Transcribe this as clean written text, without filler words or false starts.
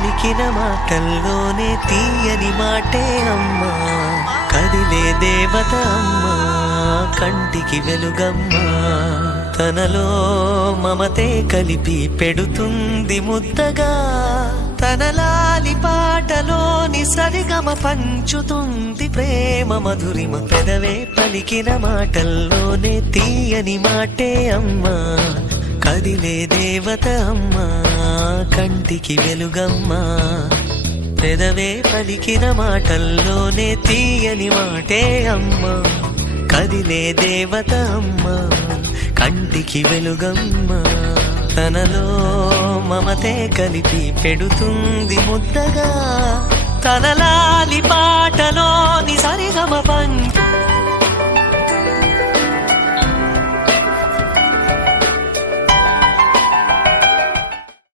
పలికిన మాటల్లోనే తీయని మాటే అమ్మా, కదిలే దేవత అమ్మా, కంటికి వెలుగమ్మా. తనలో మమతే కలిపి పెడుతుంది ముద్దగా, తనలాలి పాటలోని సరిగమ పంచుతుంది ప్రేమ మధురిమ. పెదవే పలికిన మాటల్లోనే తీయని మాటే అమ్మా, కదిలే దేవత అమ్మా, కంటికి వెలుగమ్మా. పెదవే పలికిన మాటల్లోనే తీయని మాటే అమ్మా, కదిలే దేవత అమ్మా, కంటికి వెలుగమ్మా. తనలో మమతే కలిపి పెడుతుంది ముద్దగా, తనలాలి పాటలోని సరిగమ పంచు